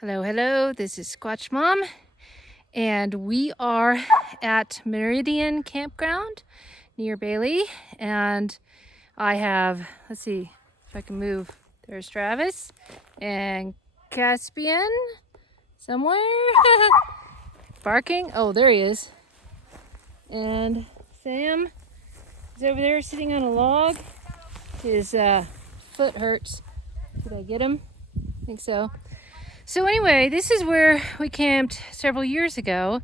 Hello, hello, this is Squatch Mom, and we are at Meredian Campground near Bailey, and I have, let's see if I can move, there's Travis and Caspian somewhere, barking, oh there he is, and Sam is over there sitting on a log. His foot hurts. Did I get him? I think so. So anyway, this is where we camped several years ago,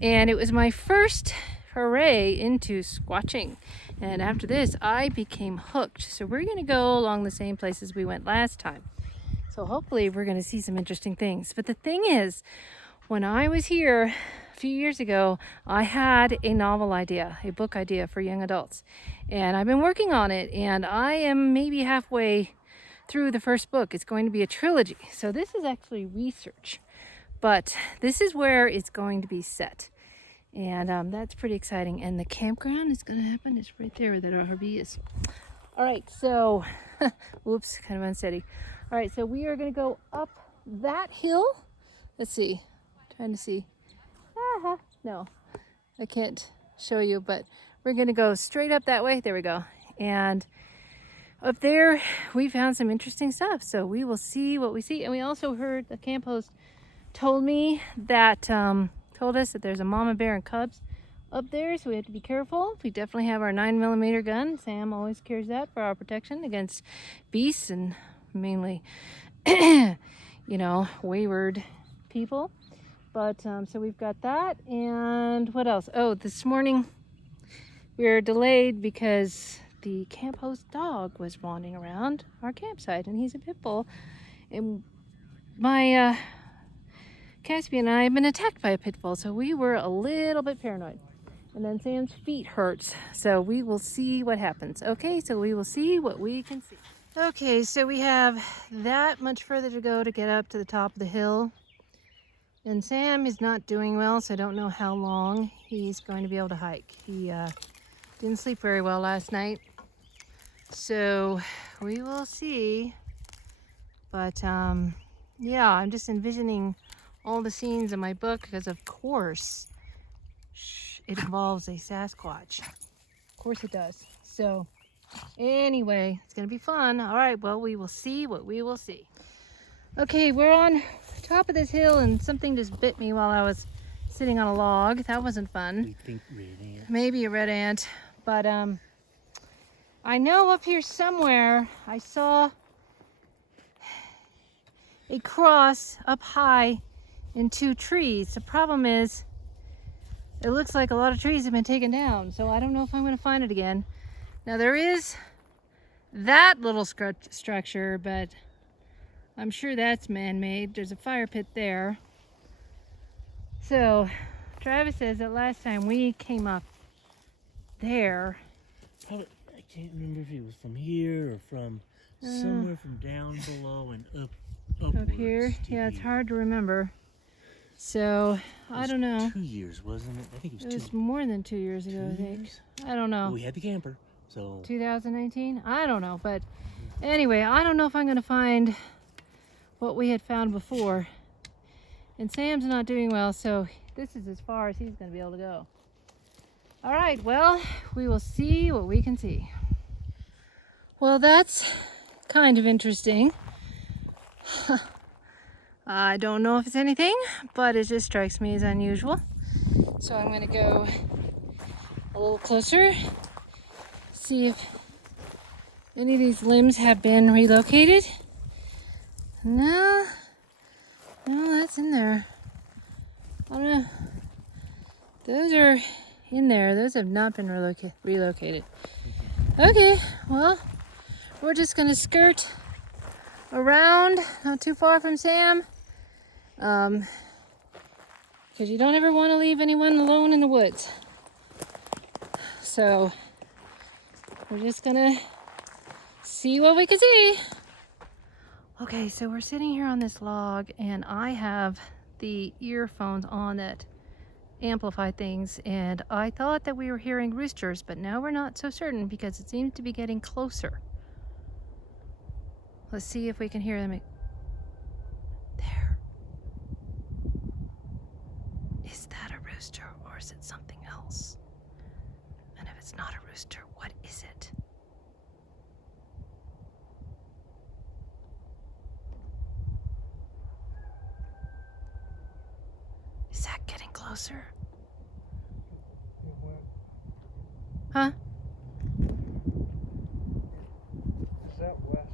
and it was my first foray into squatching. And after this, I became hooked. So we're gonna go along the same places we went last time. So hopefully we're gonna see some interesting things. But the thing is, when I was here a few years ago, I had a novel idea, a book idea for young adults. And I've been working on it, and I am maybe halfway through the first book. It's going to be a trilogy. So this is actually research, but this is where it's going to be set. And that's pretty exciting. And the campground is going to happen. It's right there where that RV is. All right, so, whoops, kind of unsteady. All right, so we are going to go up that hill. Let's see, trying to see. No, I can't show you, but we're going to go straight up that way. There we go. And up there, we found some interesting stuff, so we will see what we see. And we also heard the camp host told me that, told us that there's a mama bear and cubs up there, so we have to be careful. We definitely have our 9mm gun. Sam always carries that for our protection against beasts and mainly, wayward people. But, so we've got that, and what else? Oh, this morning we were delayed because the camp host dog was wandering around our campsite, and he's a pit bull. And my Caspian and I have been attacked by a pit bull, so we were a little bit paranoid. And then Sam's feet hurts, so we will see what happens. Okay, so we will see what we can see. Okay, so we have that much further to go to get up to the top of the hill. And Sam is not doing well, so I don't know how long he's going to be able to hike. He didn't sleep very well last night, so we will see. But yeah, I'm just envisioning all the scenes in my book because, of course, it involves a Sasquatch. Of course it does. So anyway, it's gonna be fun. All right, well, we will see what we will see. Okay, we're on top of this hill, and something just bit me while I was sitting on a log. That wasn't fun. We think red ants. Maybe a red ant. But I know up here somewhere I saw a cross up high in 2 trees. The problem is it looks like a lot of trees have been taken down, so I don't know if I'm going to find it again. Now there is that little structure, but I'm sure that's man-made. There's a fire pit there. So Travis says that last time we came up there, Probably, I can't remember if it was from here or from somewhere from down below and upwards here, yeah, it's hard to remember. So I don't know. 2 years, wasn't it? I think it was It two. was more than 2 years ago, I think. Years? I don't know. Well, we had the camper, so 2019? I don't know, but anyway, I don't know if I'm going to find what we had found before. And Sam's not doing well, so this is as far as he's going to be able to go. All right, well, we will see what we can see. Well, that's kind of interesting. I don't know if it's anything, but it just strikes me as unusual. So I'm going to go a little closer, see if any of these limbs have been relocated. No, that's in there. I don't know. Those are in there. Those have not been relocated. Okay, well, we're just gonna skirt around, not too far from Sam, because you don't ever want to leave anyone alone in the woods. So we're just gonna see what we can see. Okay, so we're sitting here on this log, and I have the earphones on that amplify things, and I thought that we were hearing roosters, but now we're not so certain because it seems to be getting closer. Let's see if we can hear them. There. that a rooster or is it something else? And if it's not a rooster, what is it? Is that getting closer? Huh? Is that west?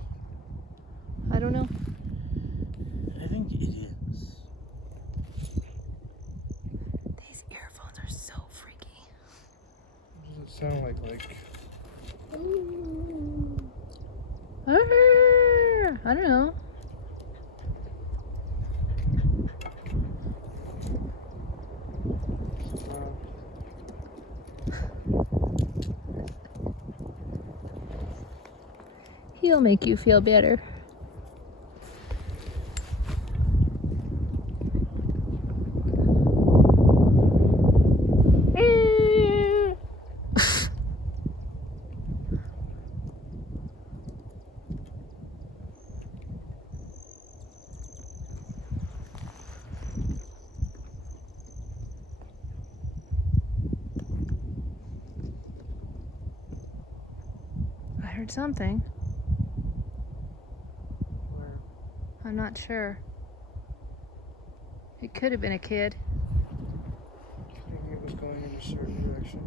I don't know. I think it is. These earphones are so freaky. What does it sound like? I don't know. He'll make you feel better. I heard something. Where? I'm not sure. It could have been a kid. I think it was going in a certain direction.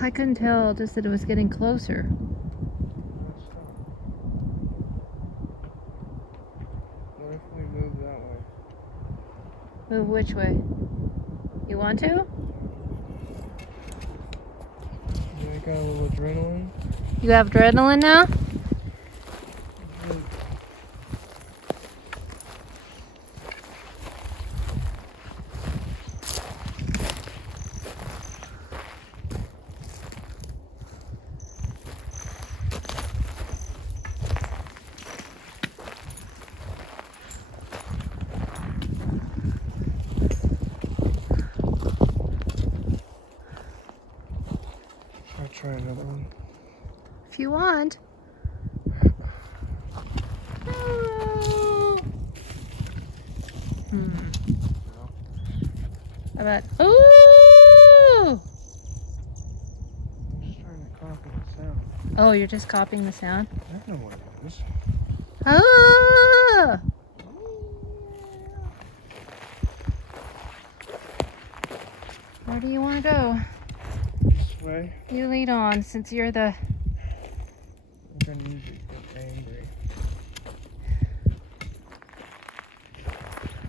I couldn't tell, just that it was getting closer. Let's stop. What if we move that way? Move which way? You want to? Yeah, I got a little adrenaline. You have adrenaline now? I'll try another one. If you want. How about, ooh! I'm just trying to copy the sound. Oh, you're just copying the sound? I know what it is. Oh! Where do you want to go? This way. You lead on, since you're the... I'm gonna usually get angry.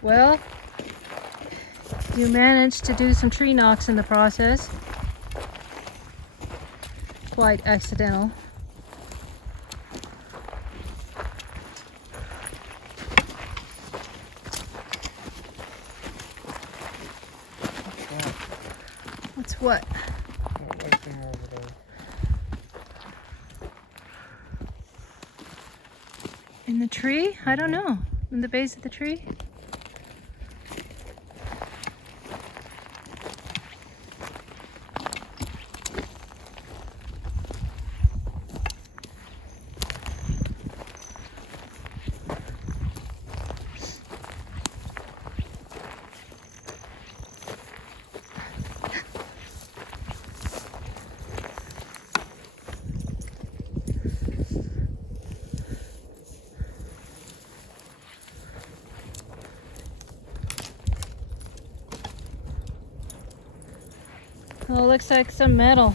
Well, you managed to do some tree knocks in the process. Quite accidental. What's that? What's what? That white thing over there. In the tree? I don't know. In the base of the tree? Oh, looks like some metal.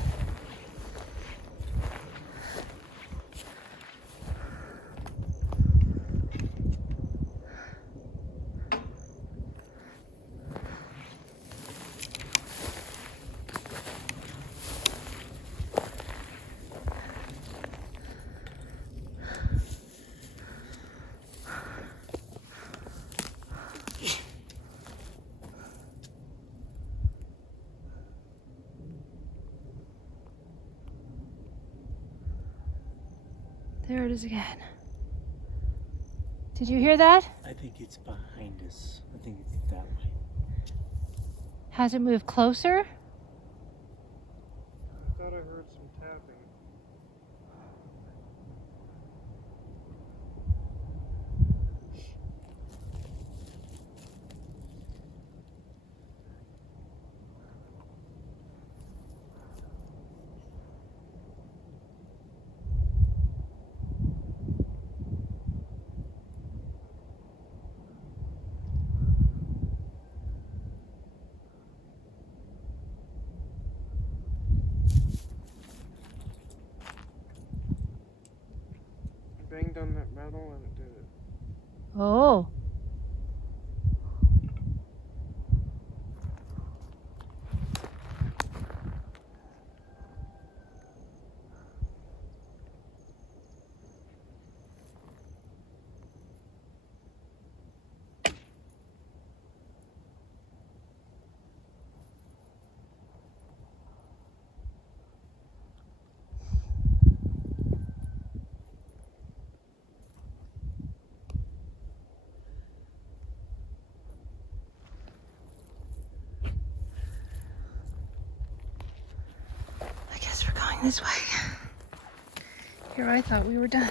There it is again. Did you hear that? I think it's behind us. I think it's that way. Has it moved closer? I thought I heard some tapping. don't let it do it. Oh. I guess we're going this way. Here, I thought we were done.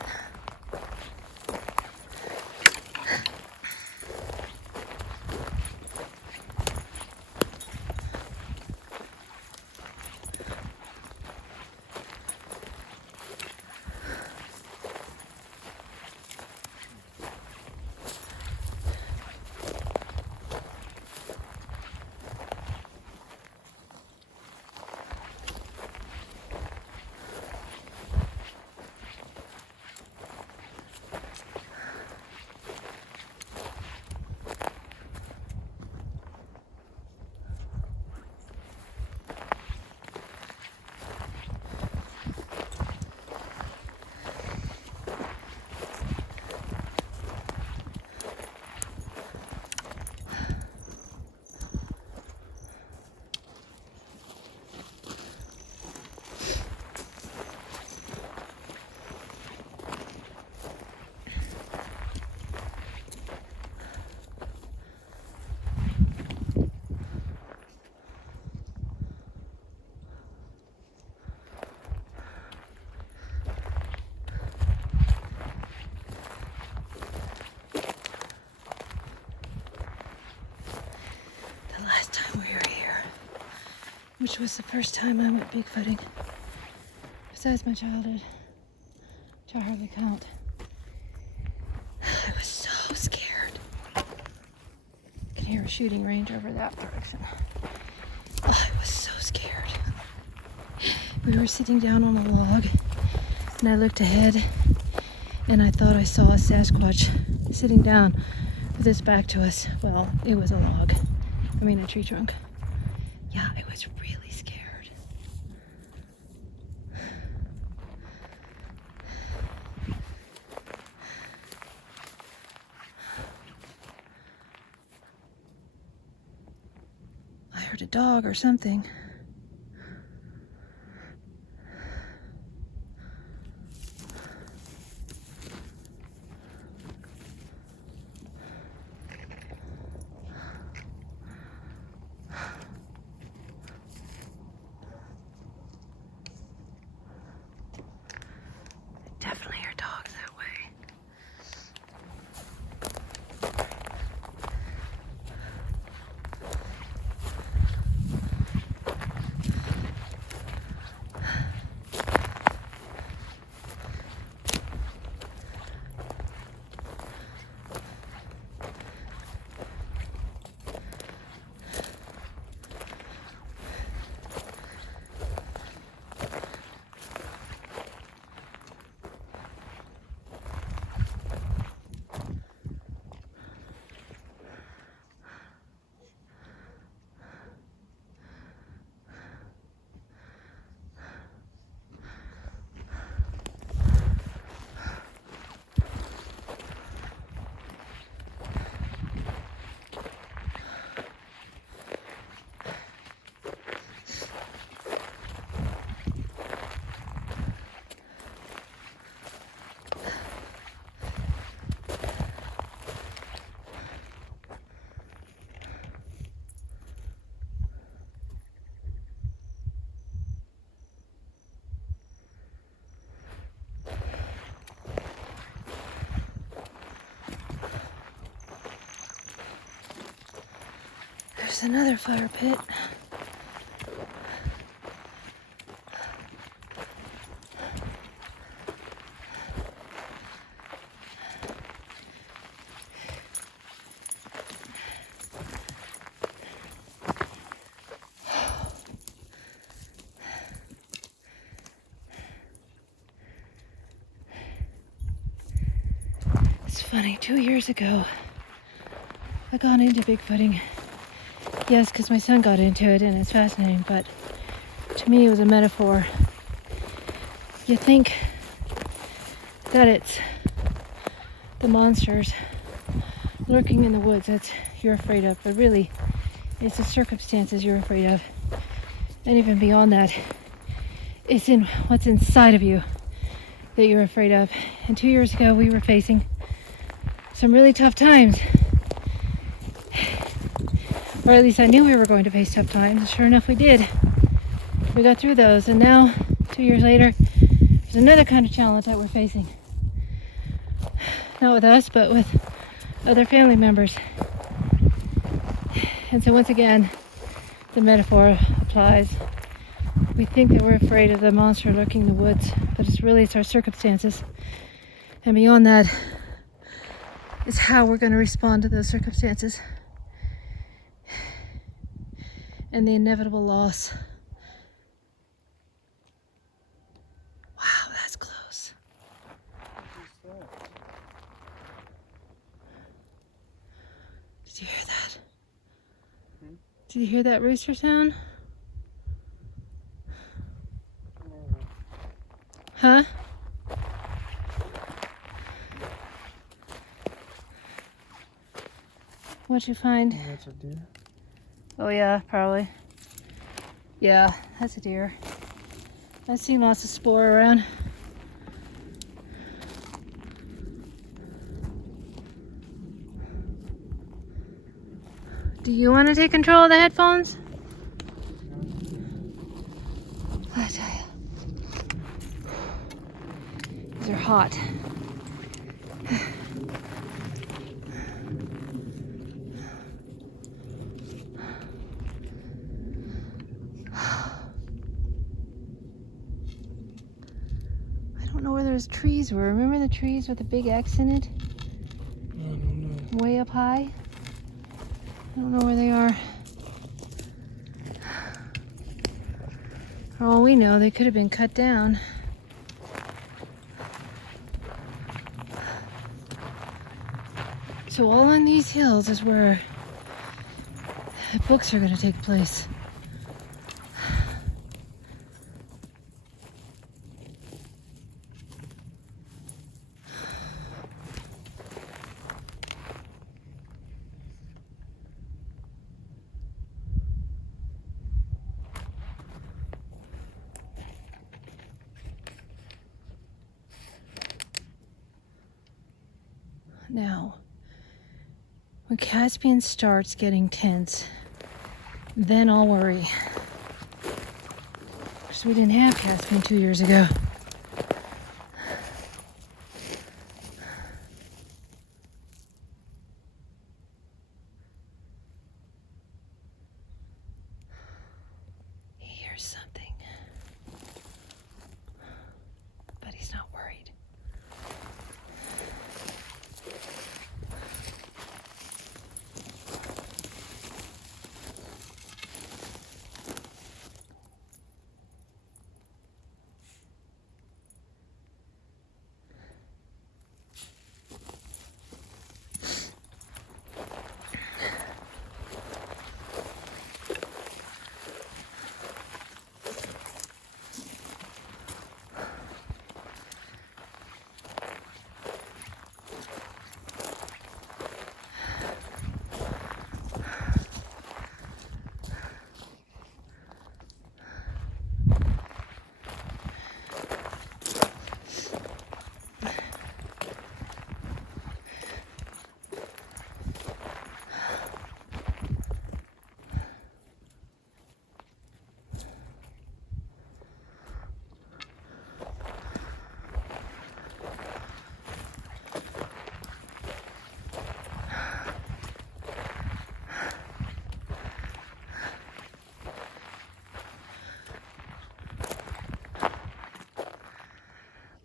Last time we were here, which was the first time I went bigfooting, besides my childhood, which I hardly count, I was so scared. I can hear a shooting range over that direction. I was so scared. We were sitting down on a log, and I looked ahead, and I thought I saw a Sasquatch sitting down with his back to us. Well, it was a log. I mean, a tree trunk. Yeah, I was really scared. I heard a dog or something. Definitely hear dogs that way. There's another fire pit. funny. 2 years ago, I got into Bigfooting. Yes, because my son got into it and it's fascinating, but to me it was a metaphor. You think that it's the monsters lurking in the woods that you're afraid of, but really it's the circumstances you're afraid of. And even beyond that, it's in what's inside of you that you're afraid of. And 2 years ago, we were facing some really tough times. Or at least I knew we were going to face tough times. And sure enough, we did. We got through those. And now, 2 years later, there's another kind of challenge that we're facing. Not with us, but with other family members. And so once again, the metaphor applies. We think that we're afraid of the monster lurking in the woods, but it's our circumstances. And beyond that, it's how we're going to respond to those circumstances. And the inevitable loss. Wow, that's close. Did you hear that? Did you hear that rooster sound? Huh? What'd you find? Oh, that's a deer. Oh yeah, probably. Yeah, that's a deer. I've seen lots of spoor around. Do you want to take control of the headphones? I tell you. These are hot. I don't know where those trees were. Remember the trees with the big X in it? I don't know. Way up high? I don't know where they are. For all we know, they could have been cut down. So all on these hills is where the books are going to take place. Now, when Caspian starts getting tense, then I'll worry. Because we didn't have Caspian 2 years ago. He hears something. But he's not worried.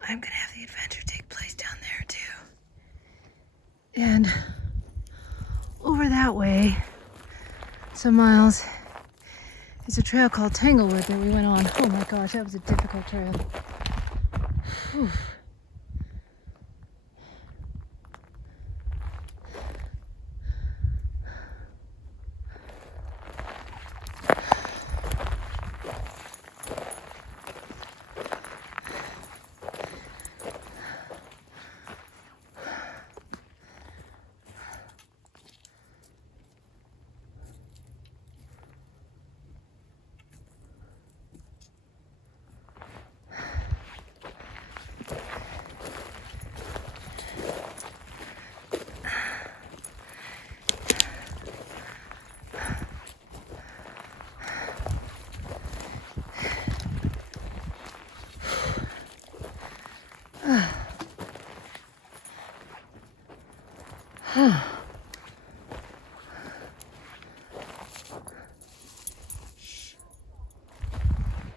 I'm gonna have the adventure take place down there too. And over that way, some miles, is a trail called Tanglewood that we went on. Oh my gosh, that was a difficult trail. Whew.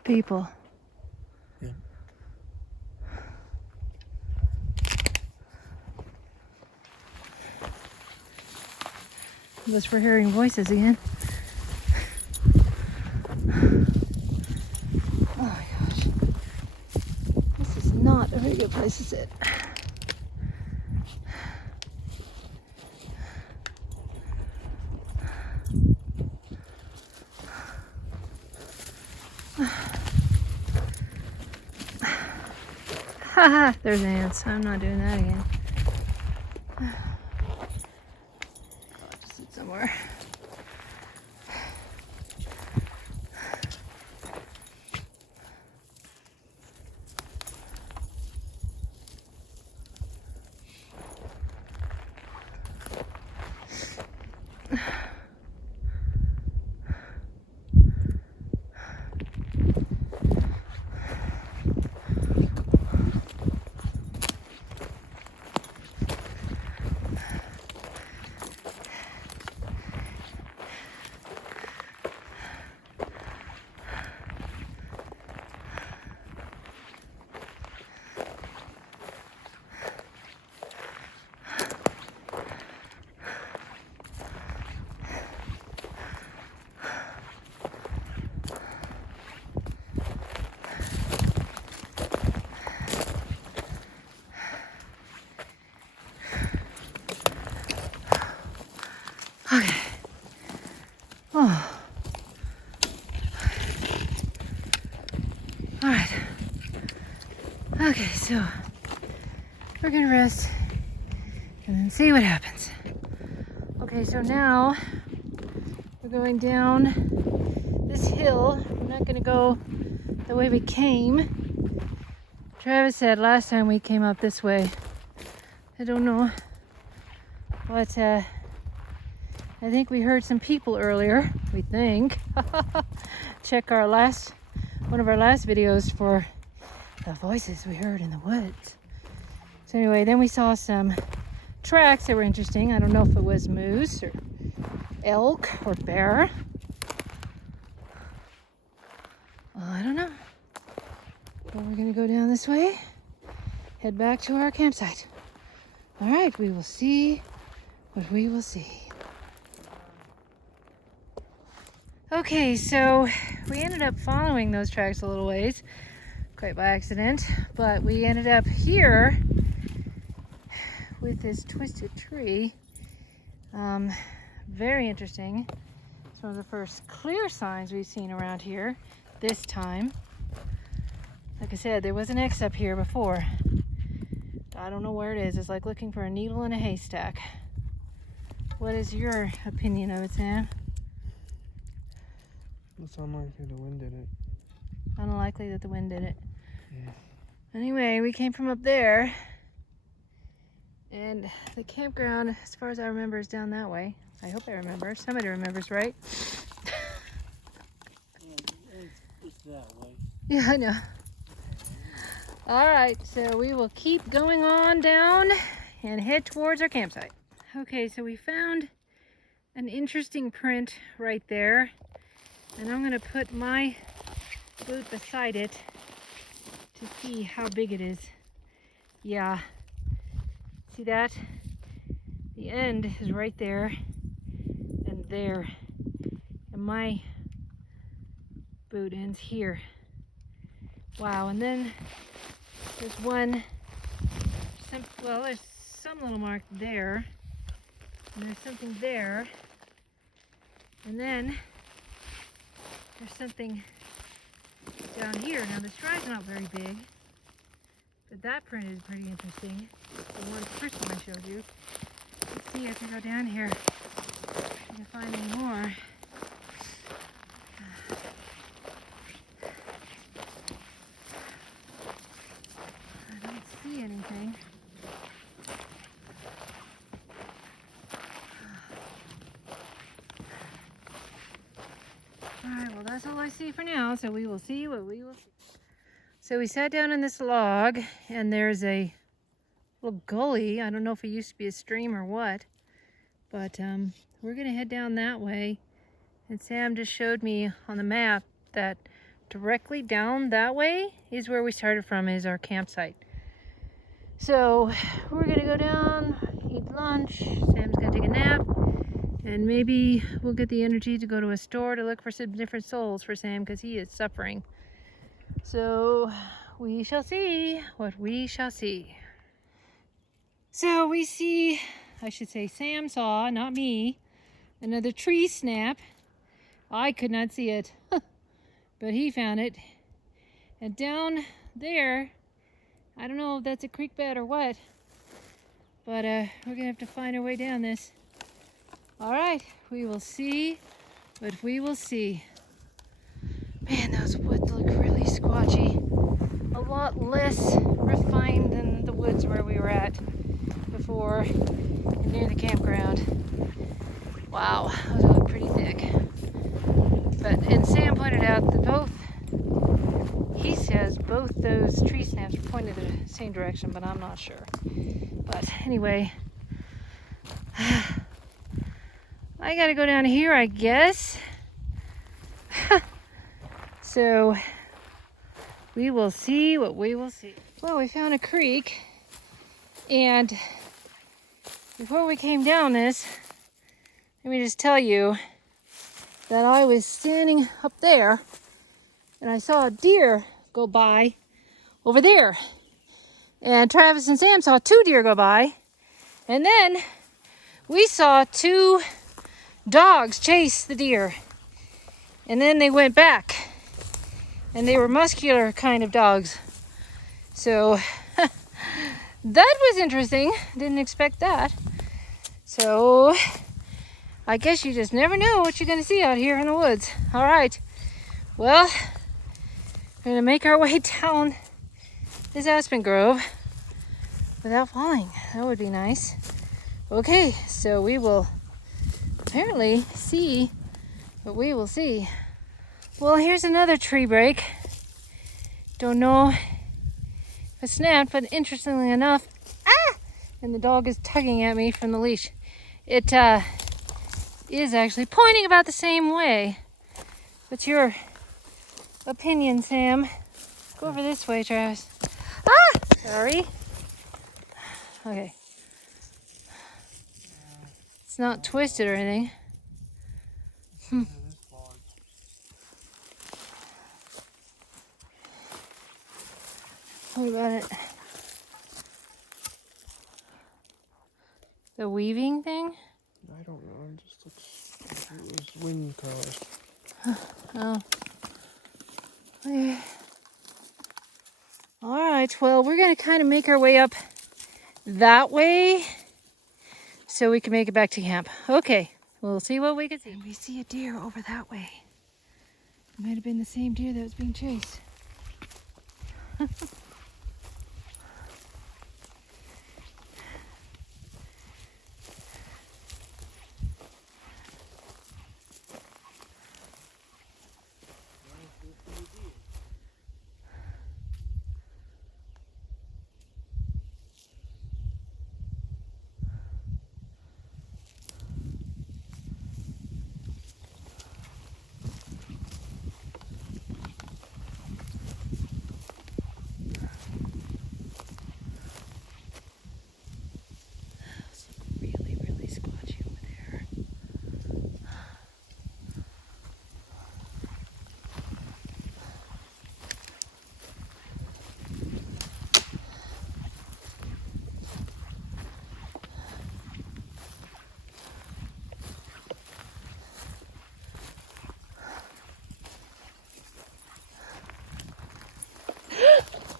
People. Yeah. Unless we're hearing voices again. Oh my gosh. This is not a very good place to sit. Haha, there's ants. I'm not doing that again. I'll just sit somewhere. Okay. Oh. All right. Okay, so we're gonna rest and then see what happens. Okay, so now we're going down this hill. We're not gonna go the way we came. Travis said last time we came up this way. I don't know, but I think we heard some people earlier. We think. Check our one of our last videos for the voices we heard in the woods. So anyway, then we saw some tracks that were interesting. I don't know if it was moose or elk or bear. I don't know. But we're gonna go down this way, head back to our campsite. All right, we will see what we will see. Okay, so we ended up following those tracks a little ways, quite by accident, but we ended up here with this twisted tree. Very interesting. It's one of the first clear signs we've seen around here this time. Like I said, there was an X up here before. I don't know where it is. It's like looking for a needle in a haystack. What is your opinion of it, Sam? It's unlikely the wind did it. Unlikely that the wind did it. Yeah. Anyway, we came from up there. And the campground, as far as I remember, is down that way. I hope I remember. Somebody remembers, right? It's that way. Yeah, I know. All right, so we will keep going on down and head towards our campsite. Okay, so we found an interesting print right there. And I'm gonna put my boot beside it to see how big it is. Yeah, see that? The end is right there and there. And my boot ends here. Wow, and then there's one, there's some little mark there. And there's something there. And then there's something down here. Now the stride's not very big, but that print is pretty interesting. The one first one I showed you. Let's see if we go down here, we can find any more. I don't see anything. Alright, well that's all I see for now, so we will see what we will see. So we sat down in this log, and there's a little gully. I don't know if it used to be a stream or what. But we're gonna head down that way. And Sam just showed me on the map that directly down that way is where we started from, is our campsite. So we're gonna go down, eat lunch. Sam's gonna take a nap. And maybe we'll get the energy to go to a store to look for some different souls for Sam, because he is suffering. So we shall see what we shall see. So we see, I should say Sam saw, not me, another tree snap. I could not see it, but he found it. And down there, I don't know if that's a creek bed or what, but we're gonna have to find our way down this. All right, we will see what we will see. Man, those woods look really squatchy. A lot less refined than the woods where we were at before, near the campground. Wow, those look pretty thick. And Sam pointed out that he says both those tree snaps pointed the same direction, but I'm not sure. But anyway, I gotta go down here, I guess. So we will see what we will see. Well, we found a creek, and before we came down this, let me just tell you that I was standing up there and I saw a deer go by over there. And Travis and Sam saw 2 deer go by. And then we saw 2 dogs chase the deer. And then they went back. And they were muscular kind of dogs. So that was interesting. Didn't expect that. So I guess you just never know what you're going to see out here in the woods. All right. Well, we're going to make our way down this aspen grove without falling. That would be nice. Okay, so we will apparently see what we will see. Well, here's another tree break. Don't know if it snapped, but interestingly enough, and the dog is tugging at me from the leash. It is actually pointing about the same way. What's your opinion, Sam? Go over this way, Travis. Sorry. Okay. It's not twisted or anything. What about it? The weaving thing? I don't know. It just looks like it was wind caused. Oh. Okay. All right. Well, we're going to kind of make our way up that way so we can make it back to camp. Okay. We'll see what we can see. And we see a deer over that way. It might have been the same deer that was being chased.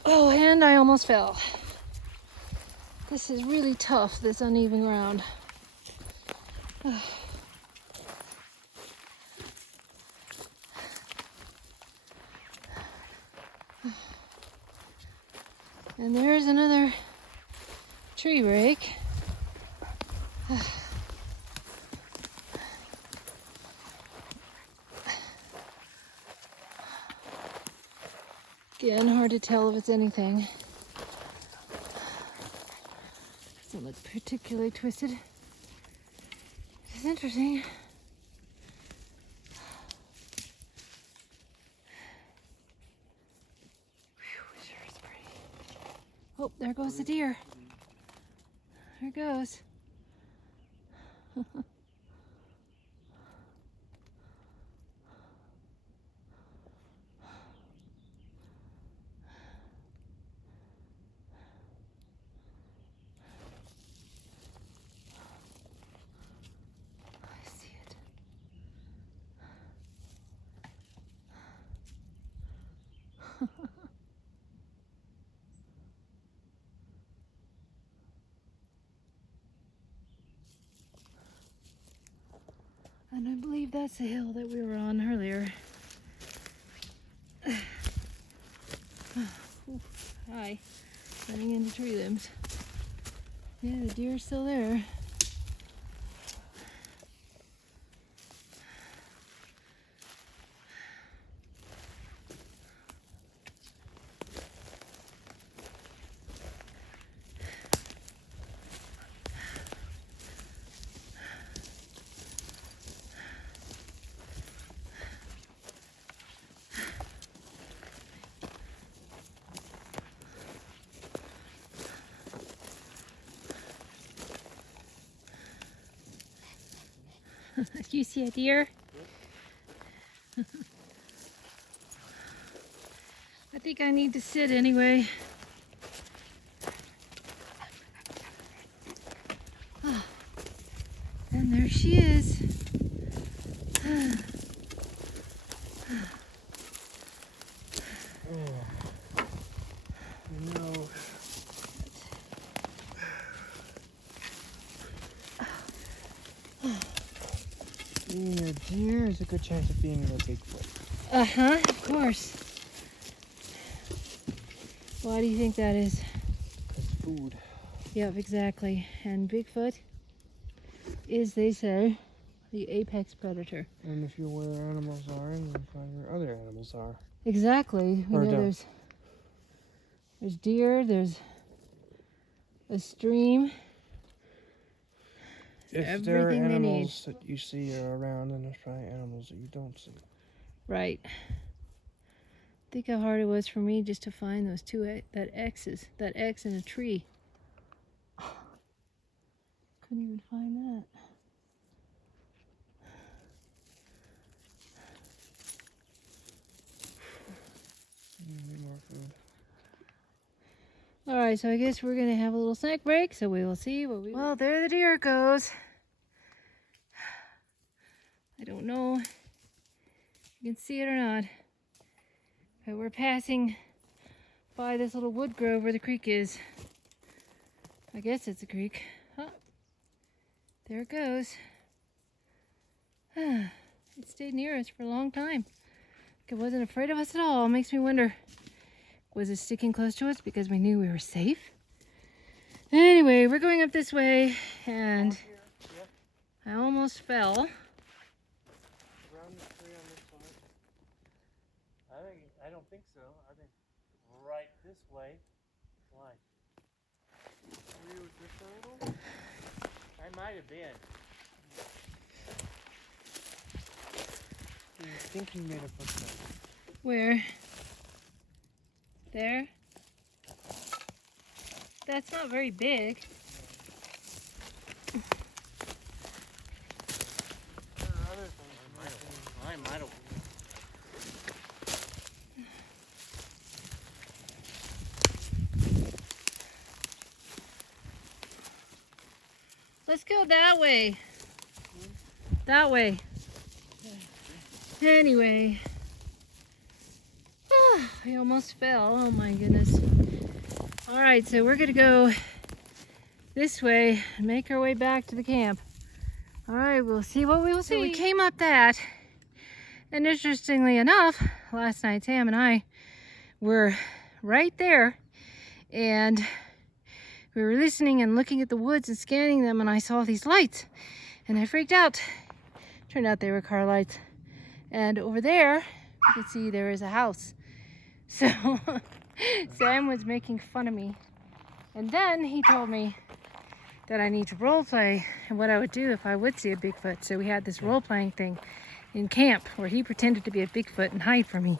Oh, and I almost fell. This is really tough, this uneven ground. And there's another tree rake. Again, hard to tell if it's anything. Doesn't look particularly twisted. interesting. Whew, sure is pretty. Oh, there goes the deer. There it goes. I see it. And I believe that's the hill that we were on earlier. Oof, hi. Running into tree limbs. Yeah, the deer's still there. Do you see a deer? I think I need to sit anyway. Oh, and there she is. No. Being a deer is a good chance of being a Bigfoot. Uh-huh, of course. Why do you think that is? It's food. Yep, exactly. And Bigfoot is, they say, the apex predator. And if you're where animals are, and you find where other animals are. Exactly. We Or know don't. there's deer, there's a stream. If there are Everything they need. animals that you see are around, then there's probably animals that you don't see. Right. Think how hard it was for me just to find those that X in a tree. Couldn't even find that. Need more food. All right, so I guess we're gonna have a little snack break. So we will see what we. Well, there the deer goes. I don't know if you can see it or not, but we're passing by this little wood grove where the creek is. I guess it's a creek. Oh, there it goes. It stayed near us for a long time. It wasn't afraid of us at all. It makes me wonder, was it sticking close to us because we knew we were safe? Anyway, we're going up this way, and I almost fell. Around the tree on this side. I don't think so. I think right this way. Why? Were you at this angle? I might have been. I think you made a footstep. Where? There? That's not very big. There are other things. I might have. Let's go that way. That way. Anyway. I almost fell. Oh my goodness. All right, so we're gonna go this way and make our way back to the camp. All right, we'll see what we will see. So we came up that, and interestingly enough, last night Sam and I were right there, and we were listening and looking at the woods and scanning them, and I saw these lights, and I freaked out. Turned out they were car lights. And over there, you can see there is a house. So Sam was making fun of me. And then he told me that I need to role play and what I would do if I would see a Bigfoot. So we had this role playing thing in camp where he pretended to be a Bigfoot and hide from me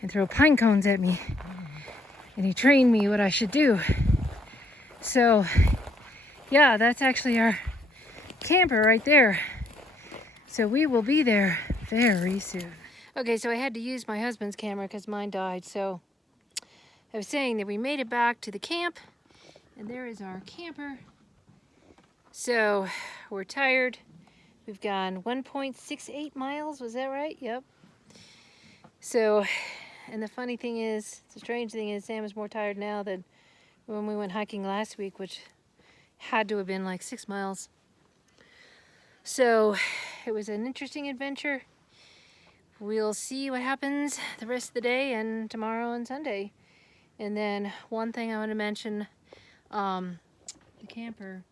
and throw pine cones at me. And he trained me what I should do. So yeah, that's actually our camper right there. So we will be there very soon. Okay, so I had to use my husband's camera because mine died. So I was saying that we made it back to the camp, and there is our camper. So we're tired. We've gone 1.68 miles, was that right? Yep. So, and the funny thing is, the strange thing is, Sam is more tired now than when we went hiking last week, which had to have been like 6 miles. So it was an interesting adventure. We'll see what happens the rest of the day and tomorrow and Sunday. And then one thing I want to mention, the camper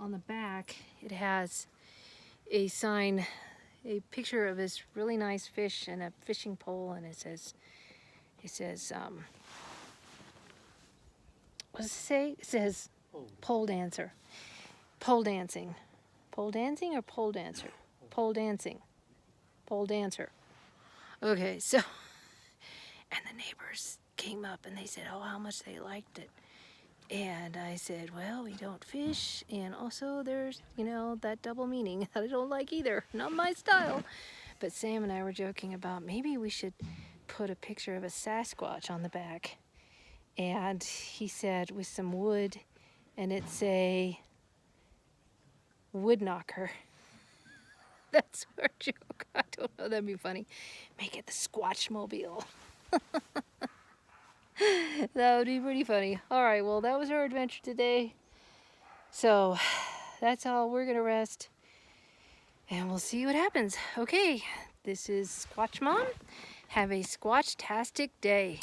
on the back, it has a sign, a picture of this really nice fish and a fishing pole, and it says, what does it say? It says pole dancer. Pole dancing. Pole dancing or pole dancer? Pole dancing. Pole dancer. Okay, so, and the neighbors came up and they said, oh, how much they liked it. And I said, well, we don't fish, and also there's, you know, that double meaning that I don't like either. Not my style. But Sam and I were joking about maybe we should put a picture of a Sasquatch on the back. And he said with some wood, and it's a wood knocker. That's our joke. I don't know, that'd be funny. Make it the Squatch Mobile. That would be pretty funny. Alright, well, that was our adventure today. So, that's all. We're going to rest. And we'll see what happens. Okay, this is Squatch Mom. Have a Squatch-tastic day.